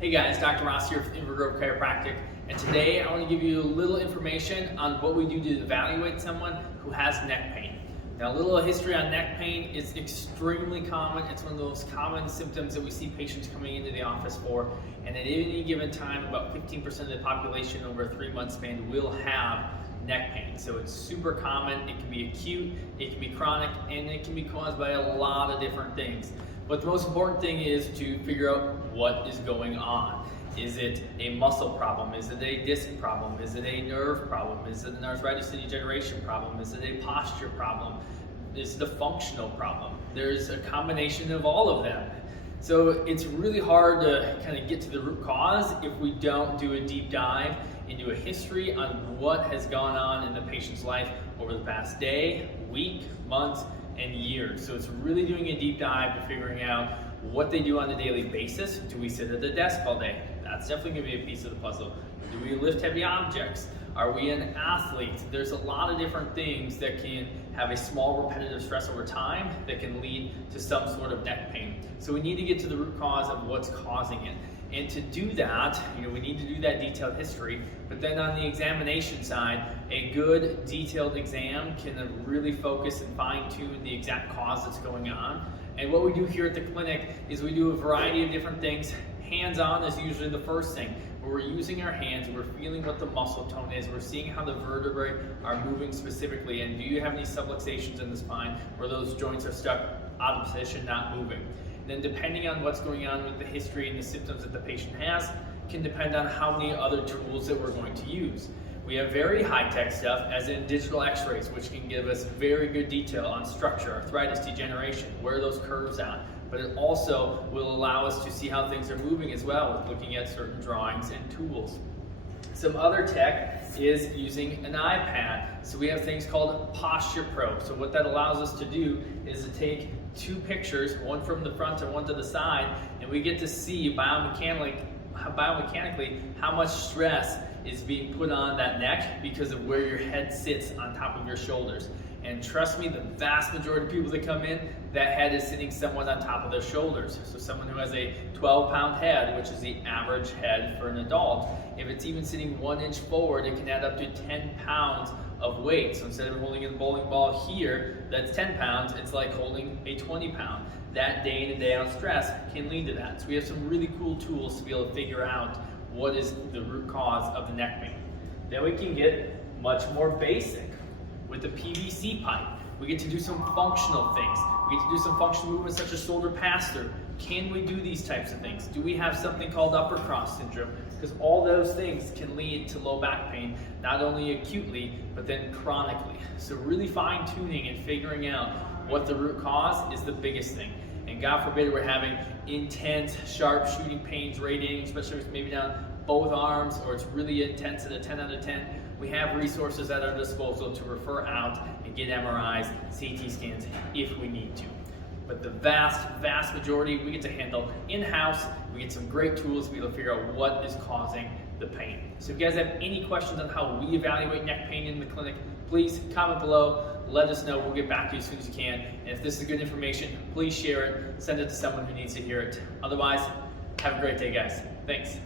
Hey guys, Dr. Ross here with Inver Chiropractic, and today I want to give you a little information on what we do to evaluate someone who has neck pain. Now, a little history on neck pain is extremely common. It's one of those common symptoms that we see patients coming into the office for, and at any given time, about 15% of the population over a 3-month span will have neck pain. So it's super common. It can be acute, it can be chronic, and it can be caused by a lot of different things. But the most important thing is to figure out what is going on. Is it a muscle problem? Is it a disc problem? Is it a nerve problem? Is it an arthritis and degeneration problem? Is it a posture problem? Is it a functional problem? There's a combination of all of them. So it's really hard to kind of get to the root cause if we don't do a deep dive into a history on what has gone on in the patient's life over the past day, week, month, and years. So it's really doing a deep dive to figuring out what they do on a daily basis. Do we sit at the desk all day? That's definitely going to be a piece of the puzzle. Do we lift heavy objects? Are we an athlete? There's a lot of different things that can have a small repetitive stress over time that can lead to some sort of neck pain. So we need to get to the root cause of what's causing it. And to do that, we need to do that detailed history, but then on the examination side, a good detailed exam can really focus and fine-tune the exact cause that's going on. And what we do here at the clinic is we do a variety of different things. Hands-on is usually the first thing, where we're using our hands, we're feeling what the muscle tone is, we're seeing how the vertebrae are moving specifically, and do you have any subluxations in the spine where those joints are stuck out of position, not moving. Then depending on what's going on with the history and the symptoms that the patient has, can depend on how many other tools that we're going to use. We have very high-tech stuff, as in digital x-rays, which can give us very good detail on structure, arthritis, degeneration, where are those curves at. But it also will allow us to see how things are moving as well with looking at certain drawings and tools. Some other tech is using an iPad. So we have things called Posture Pro. So what that allows us to do is to take 2 pictures, one from the front and one to the side, and we get to see biomechanically how much stress is being put on that neck because of where your head sits on top of your shoulders. And trust me, the vast majority of people that come in, that head is sitting somewhat on top of their shoulders. So someone who has a 12-pound head, which is the average head for an adult, if it's even sitting 1 inch forward, it can add up to 10 pounds of weight. So instead of holding a bowling ball here, that's 10 pounds, it's like holding a 20-pound. That day in and day out stress can lead to that. So we have some really cool tools to be able to figure out what is the root cause of the neck pain. Then we can get much more basic. With the PVC pipe, we get to do some functional things. We get to do some functional movements such as shoulder pass-through. Can we do these types of things? Do we have something called upper cross syndrome? Because all those things can lead to low back pain, not only acutely, but then chronically. So really fine-tuning and figuring out what the root cause is the biggest thing. And God forbid we're having intense, sharp shooting pains radiating, especially if it's maybe down both arms, or it's really intense at a 10 out of 10. We have resources at our disposal to refer out and get MRIs, CT scans if we need to. But the vast majority we get to handle in-house. We get some great tools to be able to figure out what is causing the pain. So if you guys have any questions on how we evaluate neck pain in the clinic, please comment below. Let us know. We'll get back to you as soon as you can. And if this is good information, please share it. Send it to someone who needs to hear it. Otherwise, have a great day, guys. Thanks.